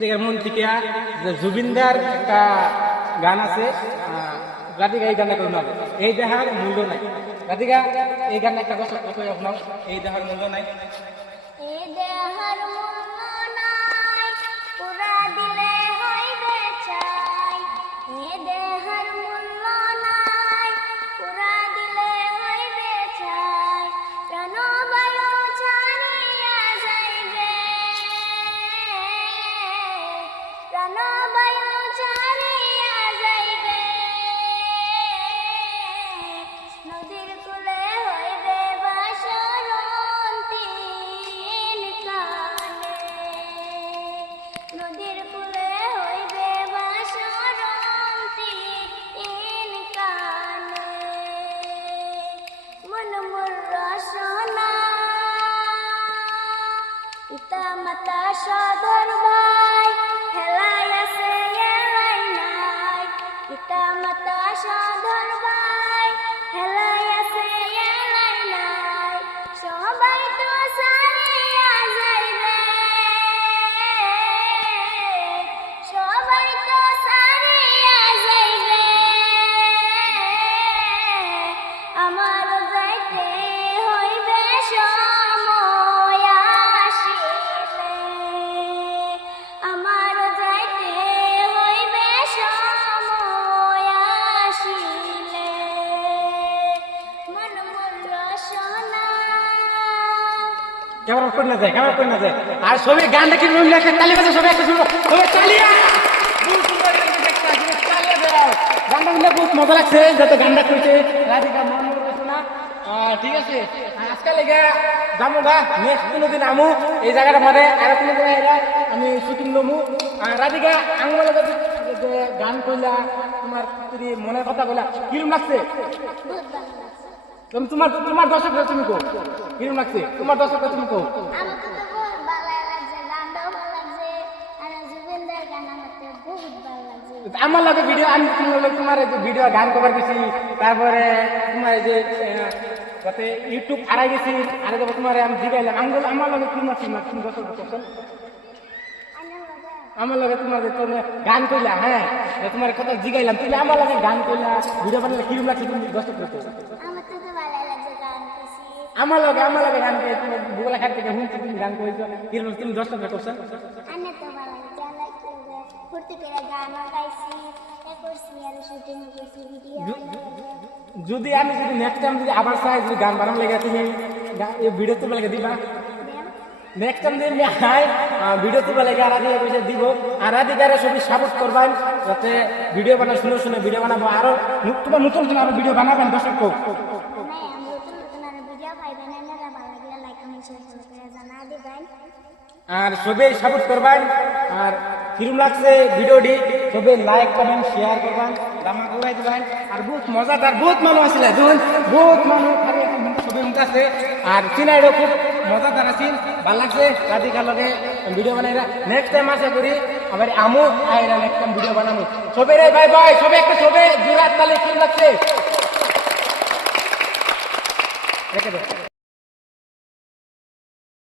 মন থেকে জুবিনদার একটা গান আছে, রাধিকা এই গানটা করুন, এই দেহার মূল্য নাই। রাধিকা এই গান একটা কথা আপনার, এই দেহার মূল্য নাই। এই দেহার মূল্য নাই, পুরা দিলে হইবে চাই। এই দেহার মূল্য নাই, পুরা দিলে হইবে চাই। প্রাণ বায়ু ছাড়িয়া যাইবে, প্রাণ বায়ু ছাড়িয়া যাইবে। নদীর কূলে হইবে বাসরণ তিন কালে, নদীর কূলে হইবে বাসরণ তিন কালে। মন মোর রসনা পিতা মাতা সদর ভাই, হেলাই আছে এলাই নাই। পিতা মাতা সদর ভাই, হেলাই আছে এলাই নাই। সবাই তো সারিয়া যাইবে, সবাই তো সারিয়া যাইবে। আমার যাইতে হইবে সময় আসিলে, আমার যাইতে হইবে সময় আসিলে। মন মোর রসনা কেমন করে না যায়, কেমন করে না যায়। আর সবাই গানটা কি রইল, একটা তালি বাজে, সবাই একটা শুনবো, সবাই তালিয়া। গানটা শুনলে বহুত মজা লাগছে, যত গানটা করছে রাধিকা মন মোর রচনা। ঠিক আছে, আজকাল লেগে যাবো গা, নেক্সট কোনোদিন আমু এই জায়গাটা মারে, আর কোনোদিন আমি শুটিং লমু। রাধিকা আঙুল যে গান করলা, তোমার যদি মনের কথা বলা কিরম লাগছে? বহুত ভালো লাগছে। তোমার তোমার দর্শকরা তুমি কো কিরম লাগছে? তোমার দর্শকরা তুমি কো। আমাকে তো বহুত ভালো লাগছে, গানটাও ভালো লাগছে, আর জুবিনদার গান আমাকে বহুত ভালো লাগছে। আমার লগে ভিডিও, আমি তোমার যে ভিডিও গান কভার গেছি, তারপরে তোমার যে যাতে ইউটিউব আড়াই গেছি, আর যাবো তোমার আমি জিগাইলাম আঙ্গুল, আমার লগে কি মাছি না তুমি দর্শক করছেন আমার লগে তোমার যে তুমি গান করলা, হ্যাঁ তোমার কথা জিগাইলাম, তুমি আমার লগে গান করলা, ভিডিও বানালে কিরম লাগছে তুমি দর্শক করছো? আমার তো ভালো লাগছে গান করছি। আমার লগে গান করে তুমি গুগলা খাট থেকে শুনছি তুমি গান করেছো, কিরম তুমি দর্শক করছেন? আমি তো ভালো লাগছে, ফুর্তি করে গানও গাইছি, এ করছি, আর শুটিং করছি, ভিডিও যদি আমি যদি নেক্সট টাইম যদি আবার চাই যদি গান বানানো লেগে তুমি এই ভিডিও তুলে লেগে দিবা, নেক্সট টাইম যদি আই ভিডিও তুলে লেগে রাধিকা পয়সা দিব, আর রাধিকারে সবই সাপোর্ট করবেন, যাতে ভিডিও বানা শুনে ভিডিও বানাবো, আরো তোমার নতুন নতুন আরো ভিডিও বানাবেন দর্শক। নাই, আমি নতুন নতুন আর ভিডিও পাইবেন, আপনারা ভালো লাগলে লাইক কমেন্ট শেয়ার করে জানা দিবেন, আর সবাই সাপোর্ট করবেন। আর কিরম লাগছে ভিডিওটি সবাই লাইক কমেন্ট শেয়ার করবেন, দামা ঘুরাই দিবেন। আর বহুত মজাদার, বহুত মানুষ আসলে বহুত মানুষ সবাই মুখ আছে, আর চিনাইরও খুব মজাদার আছিল, ভাল লাগছে। রাধিকার লগে ভিডিও বানাই, নেক্সট টাইম আশা করি আবার আমু আইরা নেক্সট টাইম ভিডিও বানাবো। সবাই রে বাই বাই, সবাই একটা সবাই জোরাত তালে কি লাগছে রেখে দে।